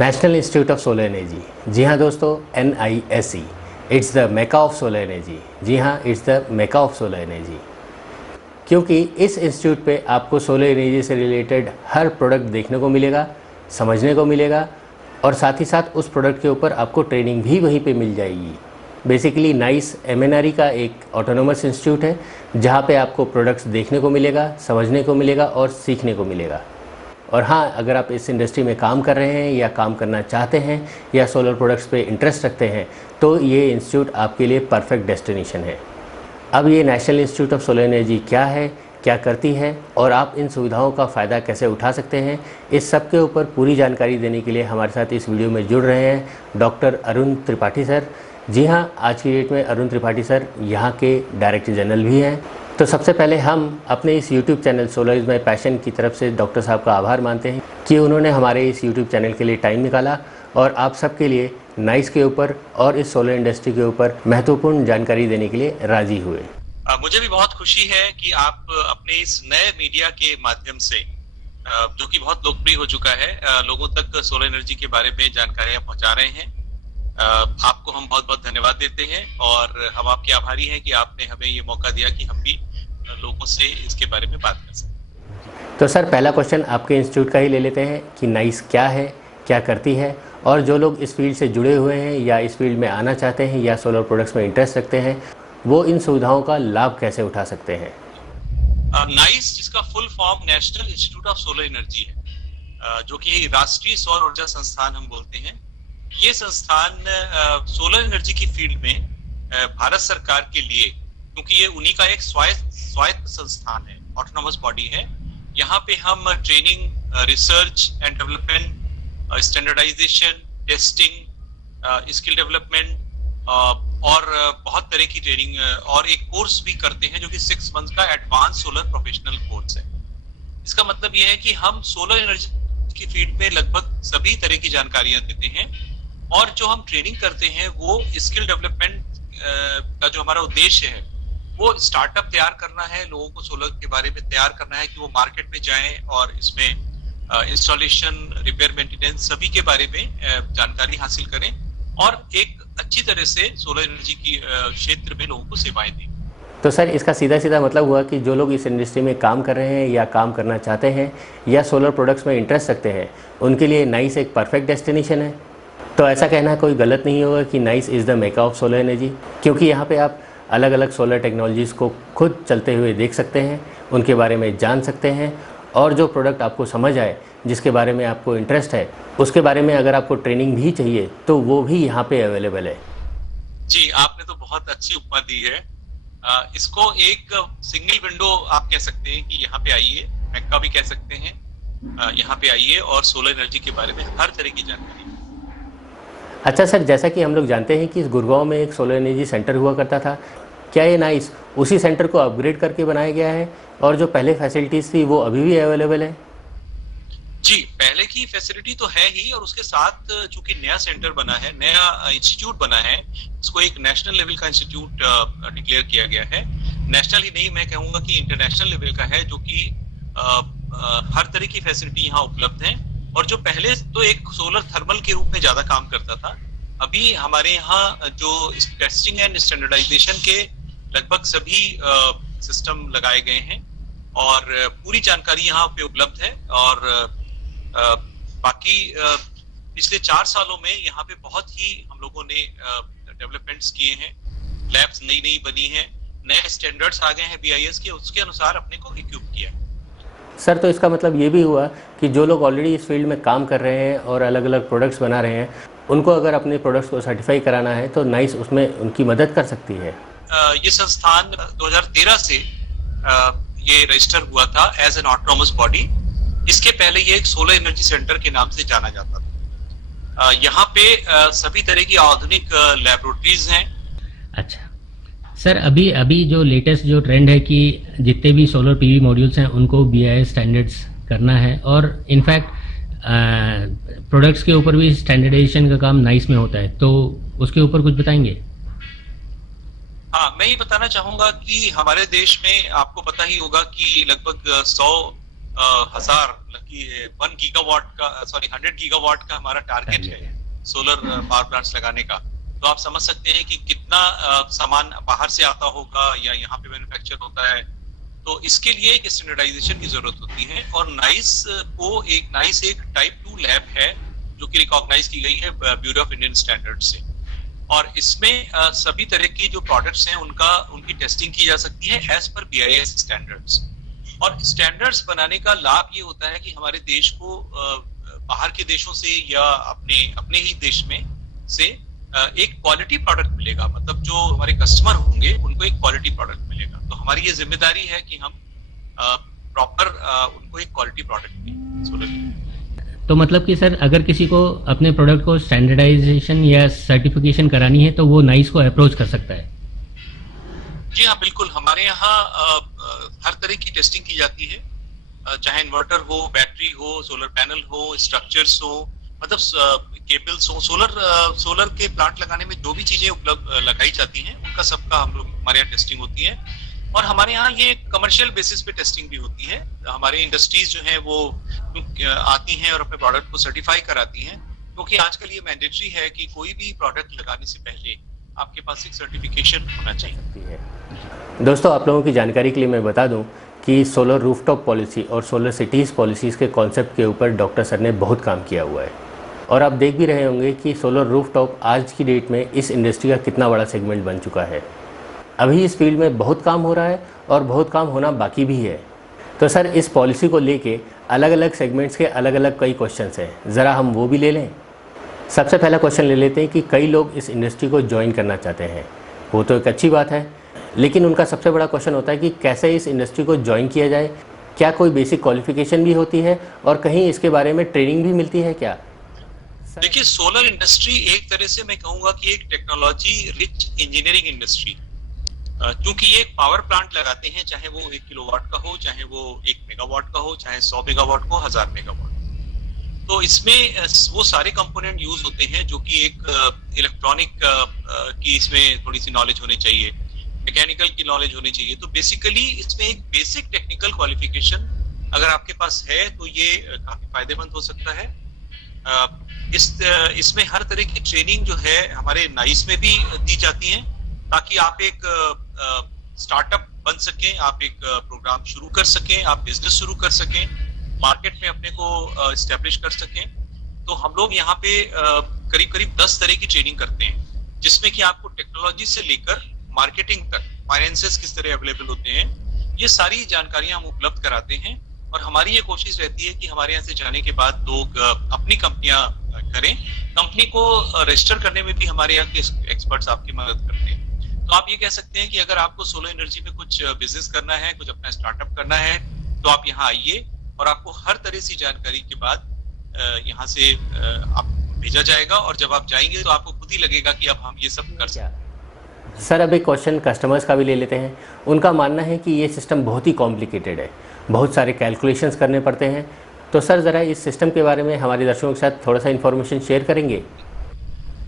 National institute of solar energy, जी हाँ दोस्तों, NISE, it's the mecca of solar energy. जी हाँ, it's the mecca of solar energy, क्योंकि इस इंस्टीट्यूट पे आपको सोलर एनर्जी से रिलेटेड हर प्रोडक्ट देखने को मिलेगा, समझने को मिलेगा, और साथ ही साथ उस प्रोडक्ट के ऊपर आपको ट्रेनिंग भी वहीं पे मिल जाएगी। बेसिकली नाइस MNRE का एक ऑटोनोमस इंस्टीट्यूट है, जहाँ पे आपको प्रोडक्ट्स देखने को मिलेगा, समझने को मिलेगा और सीखने को मिलेगा। और हाँ, अगर आप इस इंडस्ट्री में काम कर रहे हैं या काम करना चाहते हैं या सोलर प्रोडक्ट्स पे इंटरेस्ट रखते हैं, तो ये इंस्टीट्यूट आपके लिए परफेक्ट डेस्टिनेशन है। अब ये national institute of solar energy क्या है, क्या करती है और आप इन सुविधाओं का फ़ायदा कैसे उठा सकते हैं, इस सब के ऊपर पूरी जानकारी देने के लिए हमारे साथ इस वीडियो में जुड़ रहे हैं डॉक्टर अरुण त्रिपाठी सर। जी हाँ, आज की डेट में अरुण त्रिपाठी सर यहाँ के डायरेक्टर जनरल भी हैं। तो सबसे पहले हम अपने इस YouTube channel solar is my passion की तरफ से डॉक्टर साहब का आभार मानते हैं कि उन्होंने हमारे इस YouTube चैनल के लिए टाइम निकाला और आप सबके लिए नाइस के ऊपर और इस सोलर इंडस्ट्री के ऊपर महत्वपूर्ण जानकारी देने के लिए राजी हुए। मुझे भी बहुत खुशी है कि आप अपने इस नए मीडिया के माध्यम से, जो कि बहुत लोकप्रिय हो चुका है, लोगों तक सोलर एनर्जी के बारे में जानकारियां पहुंचा रहे हैं। आपको हम बहुत बहुत धन्यवाद देते हैं और हम आपके आभारी हैं कि आपने हमें ये मौका दिया कि हम भी लोगों से इसके बारे में बात कर सकें। तो सर, पहला क्वेश्चन आपके इंस्टीट्यूट का ही ले लेते हैं कि नाइस क्या है, क्या करती है, और जो लोग इस फील्ड से जुड़े हुए हैं या इस फील्ड में आना चाहते हैं या सोलर प्रोडक्ट्स में इंटरेस्ट रखते हैं, वो इन सुविधाओं का लाभ कैसे उठा सकते हैं। नाइस, जिसका full form national institute of solar energy है, जो कि राष्ट्रीय सौर ऊर्जा संस्थान हम बोलते हैं। ये संस्थान सोलर एनर्जी की फील्ड में भारत सरकार के लिए, क्योंकि ये उन्हीं का एक स्वायत्त संस्थान है, ऑटोनोमस बॉडी है, यहाँ पे हम training, research and development, standardization, testing, skill development और बहुत तरह की ट्रेनिंग और एक कोर्स भी करते हैं जो कि 6 मंथ का एडवांस सोलर प्रोफेशनल कोर्स है। इसका मतलब यह है कि हम सोलर एनर्जी की फील्ड में लगभग सभी तरह की जानकारियां देते हैं, और जो हम ट्रेनिंग करते हैं वो स्किल डेवलपमेंट का जो हमारा उद्देश्य है वो स्टार्टअप तैयार करना है, लोगों को सोलर के बारे में तैयार करना है कि वो मार्केट में जाएं और इसमें इंस्टॉलेशन, रिपेयर, मेंटेनेंस सभी के बारे में जानकारी हासिल करें और एक अच्छी तरह से सोलर एनर्जी की क्षेत्र में लोगों को सेवाएं दें। तो सर, इसका सीधा सीधा मतलब हुआ कि जो लोग इस इंडस्ट्री में काम कर रहे हैं या काम करना चाहते हैं या सोलर प्रोडक्ट्स में इंटरेस्ट रखते हैं, उनके लिए नाइस एक परफेक्ट डेस्टिनेशन है। तो ऐसा कहना कोई गलत नहीं होगा कि nice is the mecca of solar energy, क्योंकि यहाँ पे आप अलग अलग सोलर टेक्नोलॉजीज़ को खुद चलते हुए देख सकते हैं, उनके बारे में जान सकते हैं, और जो प्रोडक्ट आपको समझ आए, जिसके बारे में आपको इंटरेस्ट है, उसके बारे में अगर आपको ट्रेनिंग भी चाहिए तो वो भी यहाँ पे अवेलेबल है। जी, आपने तो बहुत अच्छी उपमा दी है। इसको एक सिंगल विंडो आप कह सकते हैं कि यहाँ पे आइए, मेका भी कह सकते हैं, यहाँ पे आइए और सोलर एनर्जी के बारे में हर तरह की जानकारी। अच्छा सर, जैसा कि हम लोग जानते हैं कि इस गुड़गांव में एक सोलर एनर्जी सेंटर हुआ करता था, क्या ये नाइस उसी सेंटर को अपग्रेड करके बनाया गया है और जो पहले फैसिलिटीज़ थी वो अभी भी अवेलेबल है? जी, पहले की फैसिलिटी तो है ही, और उसके साथ चूंकि नया सेंटर बना है, नया इंस्टीट्यूट बना है, इसको एक नेशनल लेवल का इंस्टीट्यूट डिक्लेयर किया गया है। नेशनल ही नहीं, मैं कहूँगा कि इंटरनेशनल लेवल का है, जो कि हर तरह की फैसिलिटी यहाँ उपलब्ध है। और जो पहले तो एक सोलर थर्मल के रूप में ज्यादा काम करता था, अभी हमारे यहाँ जो टेस्टिंग एंड स्टैंडर्डाइजेशन के लगभग सभी सिस्टम लगाए गए हैं और पूरी जानकारी यहाँ पे उपलब्ध है। और बाकी पिछले 4 सालों में यहाँ पे बहुत ही हम लोगों ने डेवलपमेंट्स किए हैं, लैब्स नई नई बनी हैं, नए स्टैंडर्ड्स आ गए हैं BIS के, उसके अनुसार अपने को इक्विप किया। सर, तो इसका मतलब ये भी हुआ कि जो लोग ऑलरेडी इस फील्ड में काम कर रहे हैं और अलग अलग प्रोडक्ट्स बना रहे हैं, उनको अगर अपने प्रोडक्ट्स को सर्टिफाई कराना है तो नाइस उसमें उनकी मदद कर सकती है। ये संस्थान 2013 से ये रजिस्टर हुआ था एज एन ऑटोनोमस बॉडी। इसके पहले ये एक सोलर एनर्जी सेंटर के नाम से जाना जाता था। यहाँ पे सभी तरह की आधुनिक लैबोरेटरीज हैं। अच्छा सर, अभी जो लेटेस्ट जो ट्रेंड है कि जितने भी सोलर PV मॉड्यूल्स हैं उनको BIS स्टैंडर्ड्स करना है, और इनफैक्ट प्रोडक्ट्स के ऊपर भी स्टैंडर्डाइजेशन का काम नाइस में होता है, तो उसके ऊपर कुछ बताएंगे? हाँ, मैं ये बताना चाहूंगा कि हमारे देश में आपको पता ही होगा कि लगभग 100 1 गीगावाट का 100 गीगावाट का हमारा टारगेट है सोलर पावर प्लांट्स लगाने का, तो आप समझ सकते हैं कि कितना सामान बाहर से आता होगा या यहाँ पे मैन्युफैक्चर होता है। तो इसके लिए एक स्टैंडर्डाइजेशन की जरूरत होती है, और नाइस एक टाइप 2 लैब है जो कि रिकॉग्नाइज की गई है ब्यूरो ऑफ इंडियन स्टैंडर्ड से, और इसमें सभी तरह के जो प्रोडक्ट्स हैं उनकी टेस्टिंग की जा सकती है एज पर BIS स्टैंडर्ड्स। और स्टैंडर्ड्स बनाने का लाभ ये होता है कि हमारे देश को बाहर के देशों से या अपने ही देश में से एक क्वालिटी प्रोडक्ट मिलेगा, मतलब जो हमारे कस्टमर होंगे उनको एक क्वालिटी प्रोडक्ट मिलेगा। तो हमारी ये जिम्मेदारी है कि हम प्रॉपर उनको एक क्वालिटी प्रोडक्ट दें सोलर। तो मतलब कि सर अगर किसी को अपने प्रोडक्ट को स्टैंडर्डाइजेशन या सर्टिफिकेशन करानी है तो वो नाइस को अप्रोच कर सकता है? जी हाँ, बिल्कुल। हमारे यहाँ हर तरह की टेस्टिंग की जाती है, चाहे इन्वर्टर हो, बैटरी हो, सोलर पैनल हो, स्ट्रक्चर्स हो, मतलब केबल्स हो। सोलर के प्लांट लगाने में जो भी चीजें उपलब्ध लगाई जाती हैं उनका सबका हमारे यहाँ टेस्टिंग होती है, और हमारे यहाँ ये कमर्शियल बेसिस पे टेस्टिंग भी होती है। हमारे इंडस्ट्रीज जो हैं वो आती हैं और अपने प्रोडक्ट को सर्टिफाई कराती हैं, क्योंकि आजकल ये मैंडेटरी है कि कोई भी प्रोडक्ट लगाने से पहले आपके पास एक सर्टिफिकेशन होना चाहिए। दोस्तों, आप लोगों की जानकारी के लिए मैं बता दूं कि सोलर रूफटॉप पॉलिसी और सोलर सिटीज़ पॉलिसीज़ के कॉन्सेप्ट के ऊपर डॉक्टर सर ने बहुत काम किया हुआ है, और आप देख भी रहे होंगे कि सोलर रूफटॉप आज की डेट में इस इंडस्ट्री का कितना बड़ा सेगमेंट बन चुका है। अभी इस फील्ड में बहुत काम हो रहा है और बहुत काम होना बाकी भी है। तो सर, इस पॉलिसी को लेके अलग अलग सेगमेंट्स के अलग अलग कई क्वेश्चंस हैं, ज़रा हम वो भी ले लें। सबसे पहला क्वेश्चन ले लेते हैं कि कई लोग इस इंडस्ट्री को ज्वाइन करना चाहते हैं, वो तो एक अच्छी बात है, लेकिन उनका सबसे बड़ा क्वेश्चन होता है कि कैसे इस इंडस्ट्री को ज्वाइन किया जाए, क्या कोई बेसिक क्वालिफिकेशन भी होती है और कहीं इसके बारे में ट्रेनिंग भी मिलती है क्या? देखिए, सोलर इंडस्ट्री एक तरह से मैं कहूंगा कि एक टेक्नोलॉजी रिच इंजीनियरिंग इंडस्ट्री, क्योंकि ये एक पावर प्लांट लगाते हैं, चाहे वो 1 किलोवाट का हो, चाहे वो 1 मेगावाट का हो, चाहे 100 मेगावाट को, 1000 मेगावाट। तो इसमें वो सारे कंपोनेंट यूज होते हैं जो कि एक इलेक्ट्रॉनिक की इसमें थोड़ी सी नॉलेज होनी चाहिए, मैकेनिकल की नॉलेज होनी चाहिए। तो बेसिकली इसमें एक बेसिक टेक्निकल क्वालिफिकेशन अगर आपके पास है तो ये काफी फायदेमंद हो सकता है। इसमें हर तरह की ट्रेनिंग जो है हमारे नाइस में भी दी जाती है, ताकि आप एक स्टार्टअप बन सकें, आप एक प्रोग्राम शुरू कर सकें, आप बिजनेस शुरू कर सकें, मार्केट में अपने को एस्टेब्लिश कर सकें। तो हम लोग यहाँ पे करीब करीब 10 तरह की ट्रेनिंग करते हैं, जिसमें कि आपको टेक्नोलॉजी से लेकर मार्केटिंग तक, फाइनेंसेस किस तरह अवेलेबल होते हैं, ये सारी जानकारियां हम उपलब्ध कराते हैं। और हमारी ये कोशिश रहती है कि हमारे यहाँ से जाने के बाद लोग अपनी कंपनियां करें। कंपनी को रजिस्टर करने में भी हमारे यहाँ के एक्सपर्ट्स आपकी मदद करते हैं। तो आप ये कह सकते हैं कि अगर आपको सोलर एनर्जी में कुछ बिजनेस करना है, कुछ अपना स्टार्टअप करना है, तो आप यहाँ आइए और आपको हर तरह से जानकारी के बाद यहाँ से आप भेजा जाएगा, और जब आप जाएंगे तो आपको खुद ही लगेगा कि अब हम ये सब कर सकते हैं। सर, अब एक क्वेश्चन कस्टमर्स का भी ले लेते हैं। उनका मानना है कि ये सिस्टम बहुत ही कॉम्प्लिकेटेड है, बहुत सारे कैलकुलेशंस करने पड़ते हैं। तो सर, ज़रा इस सिस्टम के बारे में हमारे दर्शकों के साथ थोड़ा सा इन्फॉर्मेशन शेयर करेंगे?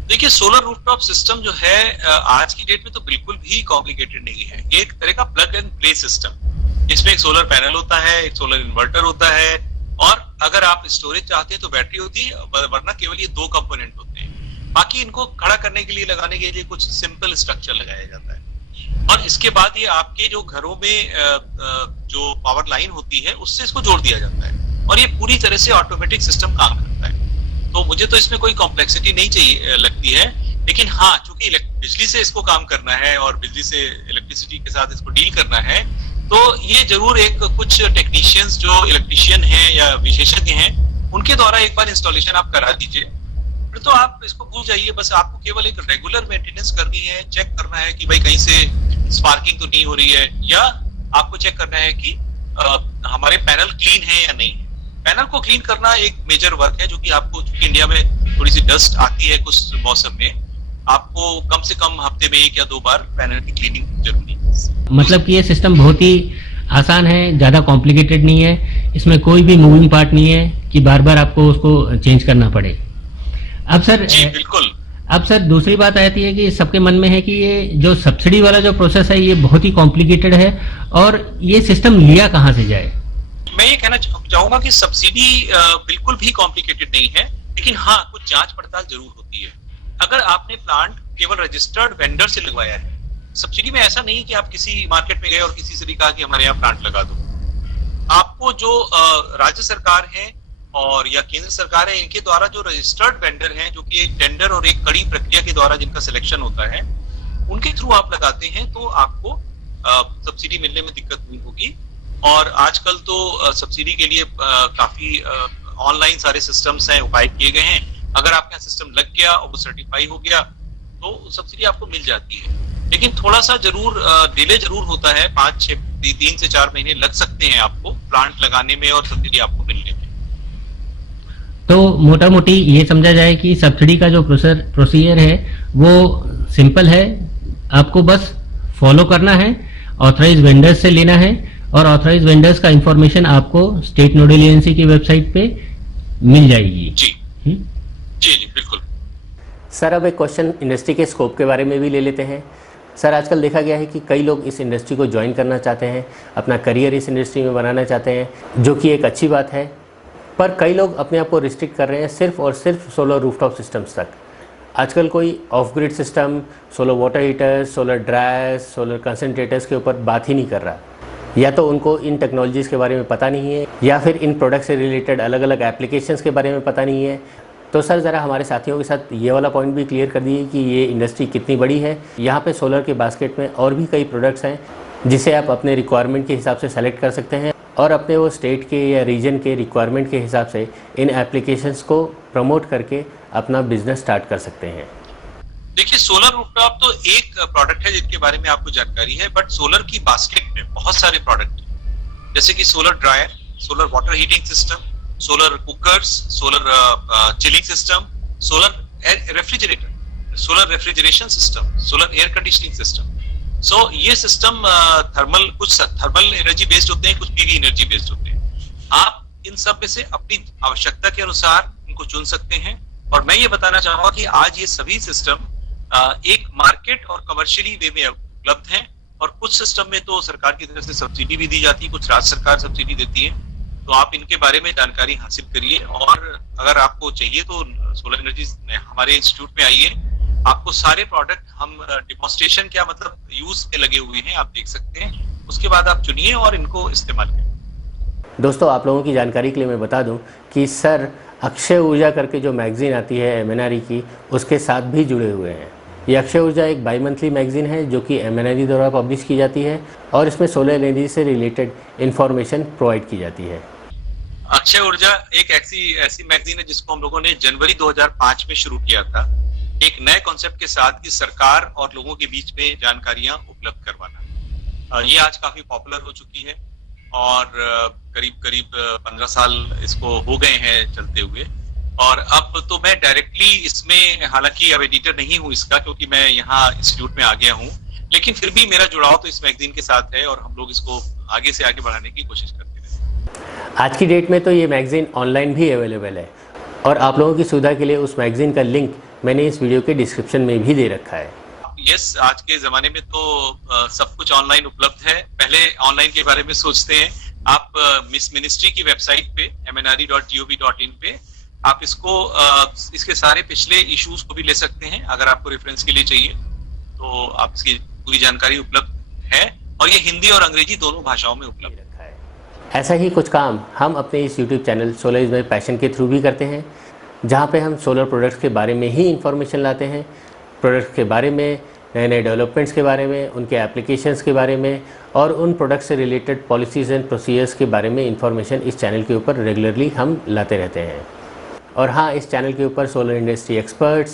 देखिए, सोलर रूफटॉप सिस्टम जो है आज की डेट में तो बिल्कुल भी कॉम्प्लिकेटेड नहीं है। ये एक तरह का प्लग एंड प्ले सिस्टम, इसमें एक सोलर पैनल होता है, एक सोलर इन्वर्टर होता है, और अगर आप स्टोरेज चाहते हैं तो बैटरी होती है, वरना केवल ये 2 कंपोनेंट होते हैं। बाकी इनको खड़ा करने के लिए, लगाने के लिए कुछ सिंपल स्ट्रक्चर लगाया जाता है, और इसके बाद ये आपके जो घरों में जो पावर लाइन होती है उससे इसको जोड़ दिया जाता है, और ये पूरी तरह से ऑटोमेटिक सिस्टम काम करता है। तो मुझे तो इसमें कोई कॉम्प्लेक्सिटी नहीं चाहिए लगती है, लेकिन हाँ, चूंकि बिजली से इसको काम करना है और बिजली से, इलेक्ट्रिसिटी के साथ इसको डील करना है, तो ये जरूर एक कुछ टेक्नीशियंस जो इलेक्ट्रिशियन हैं या विशेषज्ञ हैं, उनके द्वारा एक बार इंस्टॉलेशन आप करा दीजिए, फिर तो आप इसको भूल जाइए। बस आपको केवल एक रेगुलर मेंटेनेंस करनी है, चेक करना है कि भाई कहीं से स्पार्किंग तो नहीं हो रही है, या आपको चेक करना है कि हमारे पैनल क्लीन है या नहीं। पैनल को क्लीन करना एक मेजर वर्क है, जो कि आपको, चूंकि इंडिया में थोड़ी सी डस्ट आती है कुछ मौसम में, आपको कम से कम हफ्ते में 1 या 2 बार पैनल की क्लीनिंग जरूरी है। मतलब कि ये सिस्टम बहुत ही आसान है, ज़्यादा कॉम्प्लिकेटेड नहीं है, इसमें कोई भी मूविंग पार्ट नहीं है कि बार बार आपको उसको चेंज करना पड़े। अब सर, जी बिल्कुल। अब सर, दूसरी बात आती है कि सबके मन में है कि ये जो सब्सिडी वाला जो प्रोसेस है ये बहुत ही कॉम्प्लिकेटेड है, और ये सिस्टम लिया कहाँ से जाए? मैं ये कहना चाहूंगा कि सब्सिडी बिल्कुल भी कॉम्प्लिकेटेड नहीं है, लेकिन हाँ कुछ जांच पड़ताल जरूर होती है। अगर आपने प्लांट केवल रजिस्टर्ड वेंडर से लगवाया है, सब्सिडी में ऐसा नहीं कि आप किसी मार्केट में गए और किसी से भी कहा कि हमारे यहाँ प्लांट लगा दो। आपको जो राज्य सरकार है और या केंद्र सरकार है, इनके द्वारा जो रजिस्टर्ड वेंडर हैं, जो कि एक टेंडर और एक कड़ी प्रक्रिया के द्वारा जिनका सिलेक्शन होता है, उनके थ्रू आप लगाते हैं तो आपको सब्सिडी मिलने में दिक्कत नहीं होगी। और आजकल तो सब्सिडी के लिए काफी ऑनलाइन सारे सिस्टम्स हैं, उपाय किए गए हैं। अगर आपका सिस्टम लग गया और वो सर्टिफाई हो गया तो सब्सिडी आपको मिल जाती है, लेकिन थोड़ा सा जरूर डिले जरूर होता है। 3 से 4 महीने लग सकते हैं आपको प्लांट लगाने में और सब्सिडी आपको मिलने में। तो मोटा मोटी ये समझा जाए कि सब्सिडी का जो प्रोसीजर है वो सिंपल है, आपको बस फॉलो करना है, ऑथराइज वेंडर्स से लेना है और ऑथराइज वेंडर्स का इंफॉर्मेशन आपको स्टेट नोडल एजेंसी की वेबसाइट पे मिल जाएगी। जी जी बिल्कुल। सर अब एक क्वेश्चन इंडस्ट्री के स्कोप के बारे में भी ले लेते हैं। सर आजकल देखा गया है कि कई लोग इस इंडस्ट्री को ज्वाइन करना चाहते हैं, अपना करियर इस इंडस्ट्री में बनाना चाहते हैं, जो कि एक अच्छी बात है, पर कई लोग अपने आप को रिस्ट्रिक्ट कर रहे हैं सिर्फ और सिर्फ सोलर रूफटॉप सिस्टम्स तक। आजकल कोई of grid system, solar water heaters, solar dryers, solar concentrators के ऊपर बात ही नहीं कर रहा। या तो उनको इन टेक्नोलॉजीज़ के बारे में पता नहीं है या फिर इन प्रोडक्ट से रिलेटेड अलग अलग एप्लीकेशंस के बारे में पता नहीं है। तो सर ज़रा हमारे साथियों के साथ ये वाला पॉइंट भी क्लियर कर दीजिए कि ये इंडस्ट्री कितनी बड़ी है। यहाँ पे सोलर के बास्केट में और भी कई प्रोडक्ट्स हैं जिसे आप अपने रिक्वायरमेंट के हिसाब से सेलेक्ट कर सकते हैं और अपने वो स्टेट के या रीजन के रिक्वायरमेंट के हिसाब से इन एप्लीकेशंस को प्रमोट करके अपना बिजनेस स्टार्ट कर सकते हैं। देखिए, सोलर रूफटॉप तो एक प्रोडक्ट है जिनके बारे में आपको जानकारी है, बट सोलर की बास्केट में बहुत सारे प्रोडक्ट हैं, जैसे कि solar dryer, solar water heating system, solar cookers, solar chilling system, solar refrigerator, solar refrigeration system, solar air conditioning system. So ये सिस्टम कुछ थर्मल एनर्जी बेस्ड होते हैं, कुछ पीवी एनर्जी बेस्ड होते हैं। आप इन सब में से अपनी आवश्यकता के अनुसार इनको चुन सकते हैं। और मैं ये बताना चाहूंगा कि आज ये सभी सिस्टम एक मार्केट और कमर्शियली वे में उपलब्ध हैं, और कुछ सिस्टम में तो सरकार की तरफ से सब्सिडी भी दी जाती है, कुछ राज्य सरकार सब्सिडी देती है। तो आप इनके बारे में जानकारी हासिल करिए, और अगर आपको चाहिए तो सोलर एनर्जी हमारे इंस्टीट्यूट में आइए। आपको सारे प्रोडक्ट हम डिमॉन्स्ट्रेशन क्या मतलब यूज में लगे हुए हैं, आप देख सकते हैं। उसके बाद आप चुनिए और इनको इस्तेमाल करें। दोस्तों, आप लोगों की जानकारी के लिए मैं बता दूं कि सर अक्षय ऊर्जा करके जो मैगजीन आती है MNRE की, उसके साथ भी जुड़े हुए हैं। ये अक्षय ऊर्जा एक बाई मंथली मैगजीन है जो कि MNRE द्वारा पब्लिश की जाती है और इसमें सोलर एनर्जी से रिलेटेड इंफॉर्मेशन प्रोवाइड की जाती है। अक्षय ऊर्जा एक ऐसी मैगजीन है जिसको हम लोगों ने जनवरी 2005 में शुरू किया था, एक नए कॉन्सेप्ट के साथ कि सरकार और लोगों के बीच में जानकारियां उपलब्ध करवाना। ये आज काफी पॉपुलर हो चुकी है और करीब 15 साल इसको हो गए हैं चलते हुए। और अब तो मैं डायरेक्टली इसमें, हालांकि अब एडिटर नहीं हूँ इसका क्योंकि मैं यहाँ इंस्टीट्यूट में आ गया हूँ, लेकिन फिर भी मेरा जुड़ाव तो इस मैगजीन के साथ है और हम लोग इसको आगे से आगे बढ़ाने की कोशिश करते हैं। आज की डेट में तो ये मैगजीन ऑनलाइन भी अवेलेबल है और आप लोगों की सुविधा के लिए उस मैगजीन का लिंक मैंने इस वीडियो के डिस्क्रिप्शन में भी दे रखा है। यस, आज के जमाने में तो सब कुछ ऑनलाइन उपलब्ध है। पहले ऑनलाइन के बारे में सोचते हैं। आप मिनिस्ट्री की वेबसाइट पे mnre.gov.in पे आप इसके सारे पिछले इश्यूज को भी ले सकते हैं। अगर आपको रेफरेंस के लिए चाहिए तो आप इसकी पूरी जानकारी उपलब्ध है, और ये हिंदी और अंग्रेजी दोनों भाषाओं में उपलब्ध है। ऐसा ही कुछ काम हम अपने इस YouTube channel solar is my passion के थ्रू भी करते हैं, जहाँ पे हम सोलर प्रोडक्ट्स के बारे में ही इंफॉर्मेशन लाते हैं, प्रोडक्ट्स के बारे में, नए नए डेवलपमेंट्स के बारे में, उनके एप्लीकेशंस के बारे में और उन प्रोडक्ट्स से रिलेटेड पॉलिसीज़ एंड प्रोसीजर्स के बारे में इंफॉर्मेशन इस चैनल के ऊपर रेगुलरली हम लाते रहते हैं। और हाँ, इस चैनल के ऊपर solar industry experts,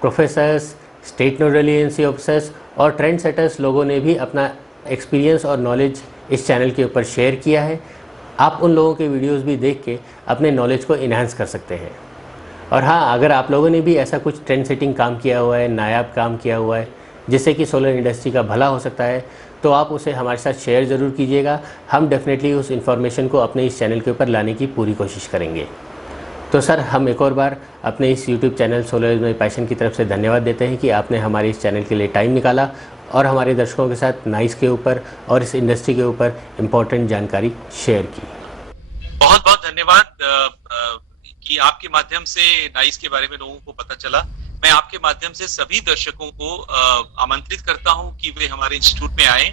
professors, state nodal agency officers और ट्रेंड सेटर्स लोगों ने भी अपना एक्सपीरियंस और नॉलेज इस चैनल के ऊपर शेयर किया है। आप उन लोगों के वीडियोस भी देख के अपने नॉलेज को इन्हांस कर सकते हैं। और हाँ, अगर आप लोगों ने भी ऐसा कुछ ट्रेंड सेटिंग काम किया हुआ है, नायाब काम किया हुआ है जिससे कि सोलर इंडस्ट्री का भला हो सकता है, तो आप उसे हमारे साथ शेयर ज़रूर कीजिएगा। हम डेफिनेटली उस इन्फॉर्मेशन को अपने इस चैनल के ऊपर लाने की पूरी कोशिश करेंगे। तो सर, हम एक और बार अपने इस YouTube channel solar is my passion की तरफ से धन्यवाद देते हैं कि आपने हमारे इस चैनल के लिए टाइम निकाला और हमारे दर्शकों के साथ नाइस के ऊपर और इस इंडस्ट्री के ऊपर इम्पोर्टेंट जानकारी शेयर की। कि आपके माध्यम से नाइस के बारे में लोगों को पता चला। मैं आपके माध्यम से सभी दर्शकों को आमंत्रित करता हूं कि वे हमारे इंस्टीट्यूट में आए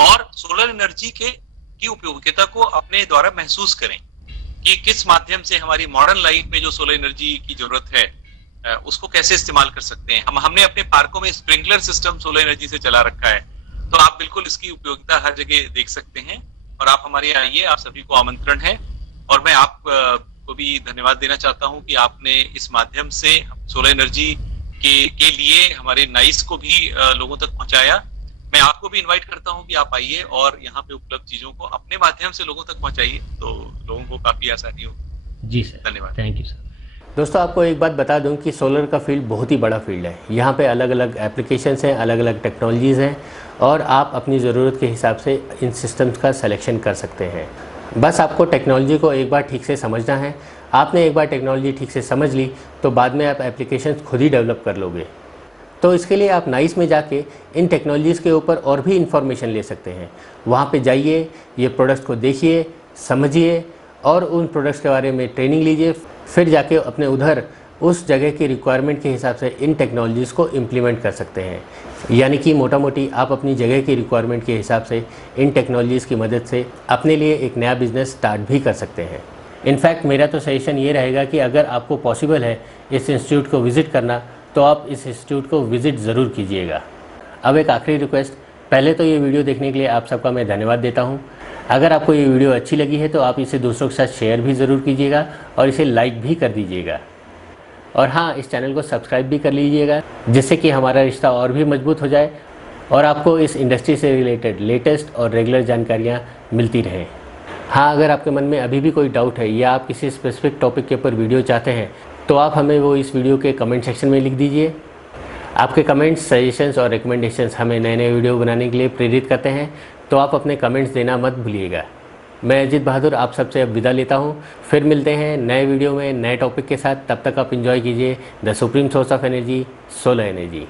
और सोलर एनर्जी की उपयोगिता को अपने द्वारा महसूस करें कि किस माध्यम से हमारी मॉडर्न लाइफ में जो सोलर एनर्जी की जरूरत है उसको कैसे इस्तेमाल कर सकते हैं। हमने अपने पार्कों में स्प्रिंकलर सिस्टम सोलर एनर्जी से चला रखा है, तो आप बिल्कुल इसकी उपयोगिता हर जगह देख सकते हैं और आप हमारे आइए, आप सभी को आमंत्रण है। और मैं आप को भी धन्यवाद देना चाहता हूं कि आपने इस माध्यम से सोलर एनर्जी के लिए हमारे नाइस को भी लोगों तक पहुंचाया। मैं आपको भी इनवाइट करता हूं कि आप आइए और यहाँ पे उपलब्ध चीजों को अपने माध्यम से लोगों तक पहुंचाइए, तो लोगों को काफी आसानी हो। जी सर, धन्यवाद। Thank you sir. दोस्तों, आपको एक बात बता दूं कि सोलर का फील्ड बहुत ही बड़ा फील्ड है। यहाँ पे अलग अलग एप्लीकेशंस हैं, अलग अलग टेक्नोलॉजीज़ हैं और आप अपनी ज़रूरत के हिसाब से इन सिस्टम्स का सिलेक्शन कर सकते हैं। बस आपको टेक्नोलॉजी को एक बार ठीक से समझना है। आपने एक बार टेक्नोलॉजी ठीक से समझ ली तो बाद में आप एप्लीकेशंस खुद ही डेवलप कर लोगे। तो इसके लिए आप नाइस में जाके इन टेक्नोलॉजीज़ के ऊपर और भी इन्फॉर्मेशन ले सकते हैं। वहाँ पे जाइए, ये प्रोडक्ट्स को देखिए, समझिए और उन प्रोडक्ट्स के बारे में ट्रेनिंग लीजिए। फिर जाके अपने उधर उस जगह की रिक्वायरमेंट के हिसाब से इन टेक्नोलॉजीज़ को इम्प्लीमेंट कर सकते हैं। यानी कि मोटा मोटी आप अपनी जगह की रिक्वायरमेंट के हिसाब से इन टेक्नोलॉजीज़ की मदद से अपने लिए एक नया बिज़नेस स्टार्ट भी कर सकते हैं। इनफैक्ट मेरा तो सजेशन ये रहेगा कि अगर आपको पॉसिबल है इस इंस्टीट्यूट को विज़िट करना तो आप इस इंस्टीट्यूट को विज़िट ज़रूर कीजिएगा। अब एक आखिरी रिक्वेस्ट, पहले तो ये वीडियो देखने के लिए आप सबका मैं धन्यवाद देता हूँ। अगर आपको ये वीडियो अच्छी लगी है तो आप इसे दूसरों के साथ शेयर भी ज़रूर कीजिएगा और इसे लाइक भी कर दीजिएगा। और हाँ, इस चैनल को सब्सक्राइब भी कर लीजिएगा जिससे कि हमारा रिश्ता और भी मजबूत हो जाए और आपको इस इंडस्ट्री से रिलेटेड लेटेस्ट और रेगुलर जानकारियाँ मिलती रहें। हाँ, अगर आपके मन में अभी भी कोई डाउट है या आप किसी स्पेसिफिक टॉपिक के ऊपर वीडियो चाहते हैं तो आप हमें वो इस वीडियो के कमेंट सेक्शन में लिख दीजिए। आपके कमेंट्स, सजेशंस और रिकमेंडेशंस हमें नए नए वीडियो बनाने के लिए प्रेरित करते हैं, तो आप अपने कमेंट्स देना मत भूलिएगा। मैं अजीत बहादुर आप सबसे अब विदा लेता हूँ। फिर मिलते हैं नए वीडियो में नए टॉपिक के साथ। तब तक आप एंजॉय कीजिए the supreme source of energy, solar energy.